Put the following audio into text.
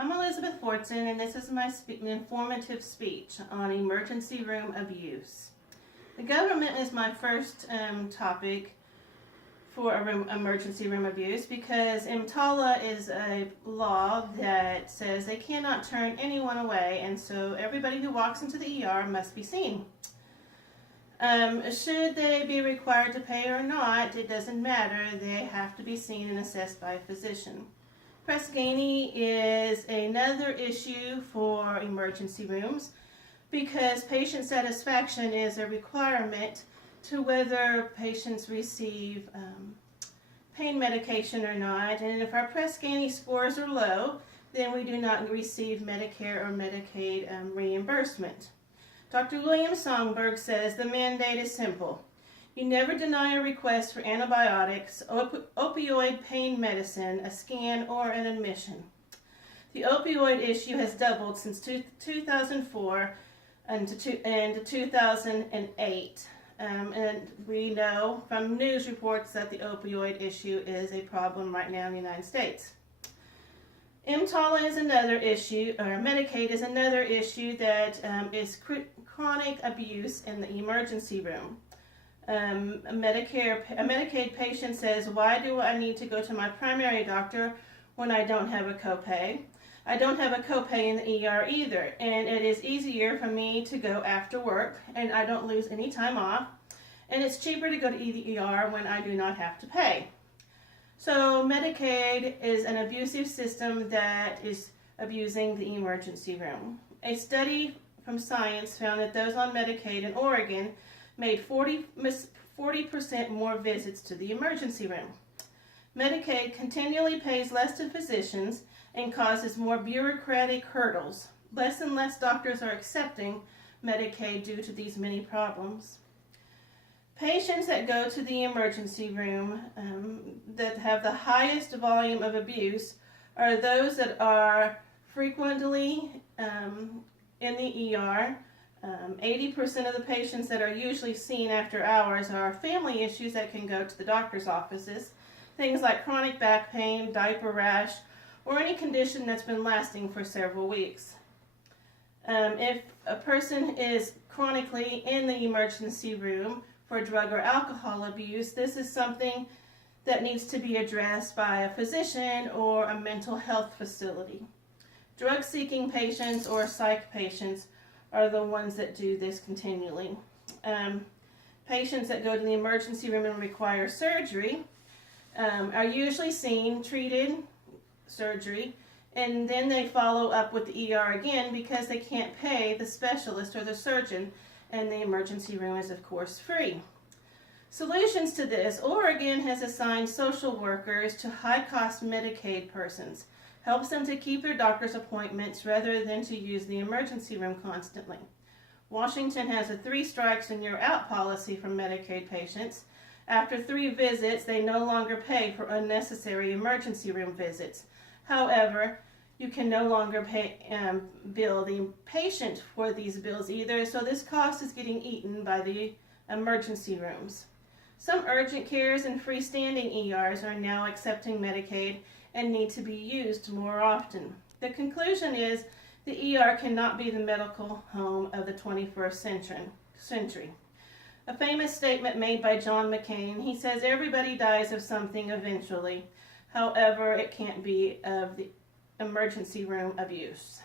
I'm Elizabeth Fortson, and this is my informative speech on emergency room abuse. The government is my first topic for emergency room abuse because EMTALA is a law that says they cannot turn anyone away, and so everybody who walks into the ER must be seen. Should they be required to pay or not, it doesn't matter. They have to be seen and assessed by a physician. Press Ganey is another issue for emergency rooms because patient satisfaction is a requirement to whether patients receive pain medication or not. And if our Press Ganey scores are low, then we do not receive Medicare or Medicaid reimbursement. Dr. William Songberg says the mandate is simple. You never deny a request for antibiotics, opioid pain medicine, a scan, or an admission. The opioid issue has doubled since 2004 and 2008. And we know from news reports that the opioid issue is a problem right now in the United States. EMTALA is another issue, or Medicaid is another issue that is chronic abuse in the emergency room. A Medicaid patient says, why do I need to go to my primary doctor when I don't have a copay? I don't have a copay in the ER either, and it is easier for me to go after work, and I don't lose any time off, and it's cheaper to go to the ER when I do not have to pay. So Medicaid is an abusive system that is abusing the emergency room. A study from Science found that those on Medicaid in Oregon made 40% more visits to the emergency room. Medicaid continually pays less to physicians and causes more bureaucratic hurdles. Less and less doctors are accepting Medicaid due to these many problems. Patients that go to the emergency room that have the highest volume of abuse are those that are frequently in the ER. 80% of the patients that are usually seen after hours are family issues that can go to the doctor's offices. Things like chronic back pain, diaper rash, or any condition that's been lasting for several weeks. If a person is chronically in the emergency room for drug or alcohol abuse, this is something that needs to be addressed by a physician or a mental health facility. Drug-seeking patients or psych patients are the ones that do this continually. Patients that go to the emergency room and require surgery are usually seen, treated, surgery, and then they follow up with the ER again because they can't pay the specialist or the surgeon, and the emergency room is of course free. Solutions to this: Oregon has assigned social workers to high-cost Medicaid persons, helps them to keep their doctor's appointments rather than to use the emergency room constantly. Washington has a 3 strikes and you're out policy for Medicaid patients. After 3 visits, they no longer pay for unnecessary emergency room visits. However, you can no longer bill the patient for these bills either, so this cost is getting eaten by the emergency rooms. Some urgent cares and freestanding ERs are now accepting Medicaid and need to be used more often. The conclusion is the ER cannot be the medical home of the 21st century. A famous statement made by John McCain, he says, everybody dies of something eventually. However, it can't be of the emergency room abuse.